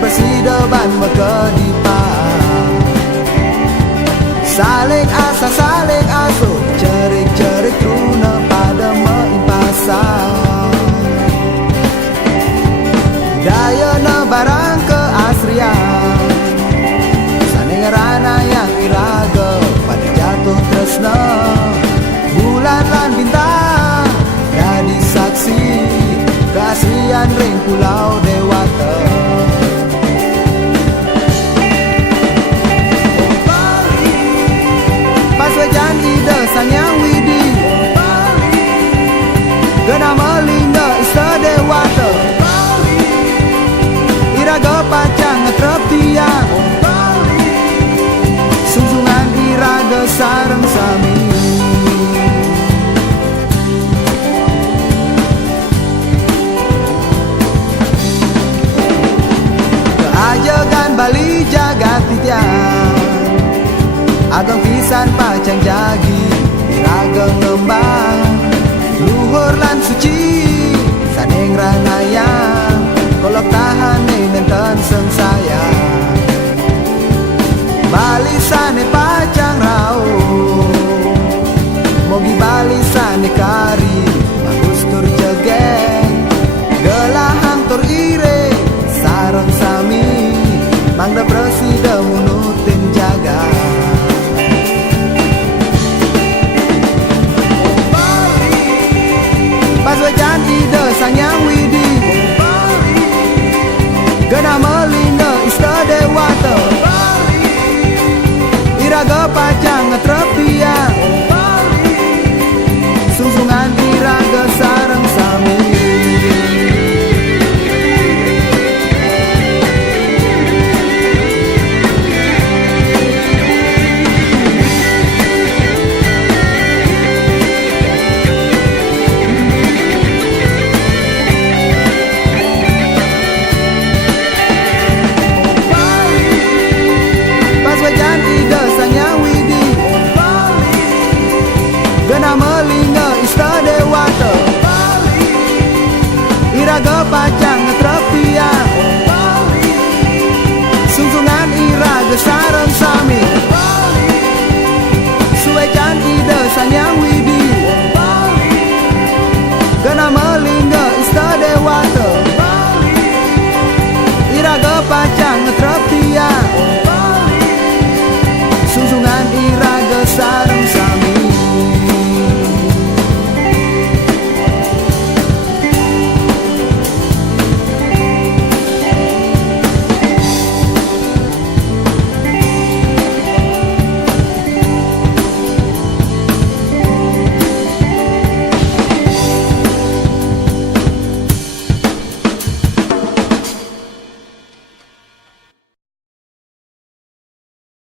bersideban berkedipang. Saling asa, saling asuh, cerik-cerik truna pada meimpasang. Daya na barang keasrian, saning rana yang iraga pada jatuh tresna. Bulan lan bintang jadi saksi keasrian ring pulau Dewata. Paswejan ide sanyang widi, gena melingga ista Dewata. Iraga pacang ngetrepiang, sungsungan iraga sareng sami. Keajegan Bali jagat titian, ageng pisan pacang jagi iraga ngembang. Luhur lan suci saning ranayang, kolok tahan nenten sengsayang. Bali sane pacang rau, mogi Bali sane kari bagus tur jegeng. Gelahang tur ire sareng sami, mangda presida munutin jaga. Paswejan ide sanyang widi, gena melingga ista Dewata. Iraga pacang ngetrepiang, sungsungan iraga sareng sami. Gena melingga ista Dewata. Iraga pacang ngetrepiang, sungsungan iraga sareng sami.